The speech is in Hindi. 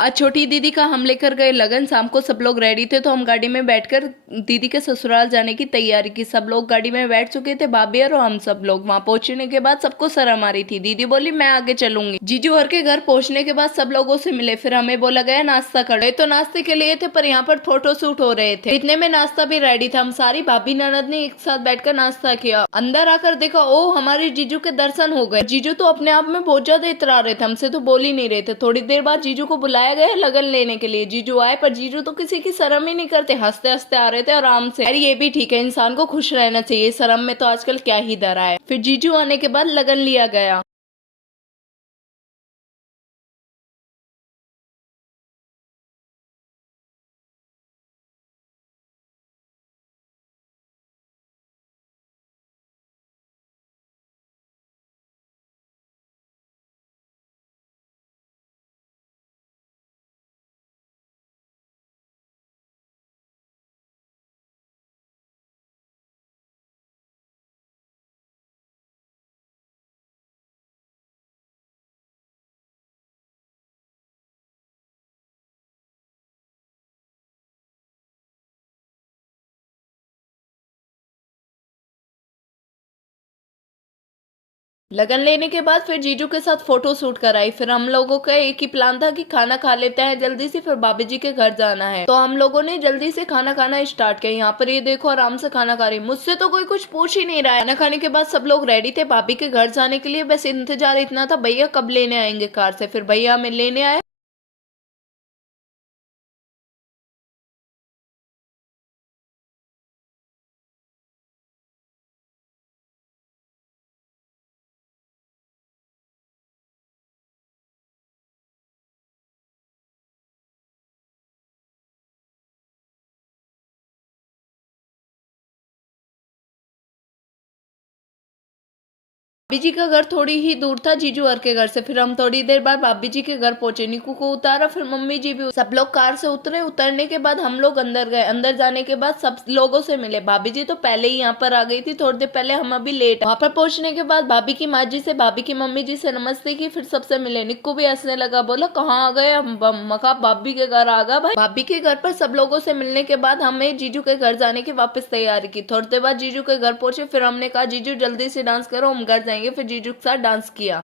आज छोटी दीदी का हम लेकर गए लगन। शाम को सब लोग रेडी थे तो हम गाड़ी में बैठकर दीदी के ससुराल जाने की तैयारी की। सब लोग गाड़ी में बैठ चुके थे, भाभी और हम सब लोग। वहां पहुंचने के बाद सबको शर्म आ रही थी। दीदी बोली मैं आगे चलूंगी। जीजू हर के घर पहुंचने के बाद सब लोगों से मिले, फिर हमें बोला गया नाश्ता कर। तो नाश्ते के लिए थे पर यहाँ पर फोटो शूट हो रहे थे। इतने में नाश्ता भी रेडी था। हम सारी भाभी ननद ने एक साथ बैठकर नाश्ता किया। अंदर आकर देखा, ओ हमारे जीजू के दर्शन हो गए। जीजू तो अपने आप में बहुत ज्यादा इतरा रहे थे, हमसे तो बोल ही नहीं रहे थे। थोड़ी देर बाद जीजू को बुलाया गया लगन लेने के लिए। जीजू आए पर जीजू तो किसी की शर्म ही नहीं करते, हंसते हंसते आ रहे थे आराम से। अरे ये भी ठीक है, इंसान को खुश रहना चाहिए, शर्म में तो आजकल क्या ही डरा है। फिर जीजू आने के बाद लगन लिया गया। लगन लेने के बाद फिर जीजू के साथ फोटो शूट कराई। फिर हम लोगों का एक ही प्लान था कि खाना खा लेते हैं जल्दी से, फिर भाभी जी के घर जाना है। तो हम लोगों ने जल्दी से खाना खाना स्टार्ट किया। यहाँ पर ये देखो आराम से खाना खा रही, मुझसे तो कोई कुछ पूछ ही नहीं रहा है। खाना खाने के बाद सब लोग रेडी थे भाभी के घर जाने के लिए। बस इंतजार इतना था भैया कब लेने आएंगे कार से। फिर भैया हमें लेने आए। भाभी जी का घर थोड़ी ही दूर था जीजू हर के घर से। फिर हम थोड़ी देर बाद भाभी जी के घर पहुंचे। निकू को उतारा, फिर मम्मी जी भी। सब लोग कार से उतरे। उतरने के बाद हम लोग अंदर गए। अंदर जाने के बाद सब लोगों से मिले। भाभी जी तो पहले ही यहाँ पर आ गई थी, थोड़ी देर पहले। हम अभी लेट। वहां पर पहुंचने के बाद भाभी की माँ जी से, भाभी की मम्मी जी से नमस्ते की, फिर सबसे मिले। निक्कू भी हंसने लगा, बोला कहाँ आ गए हम। मका भाभी के घर आ गया भाई। भाभी के घर पर सब लोगों से मिलने के बाद हमें जीजू के घर जाने की वापस तैयारी की। थोड़ी देर बाद जीजू के घर पहुंचे। फिर हमने कहा जीजू जल्दी से डांस करो, हम घर जाएंगे। फिर जीजू के साथ डांस किया।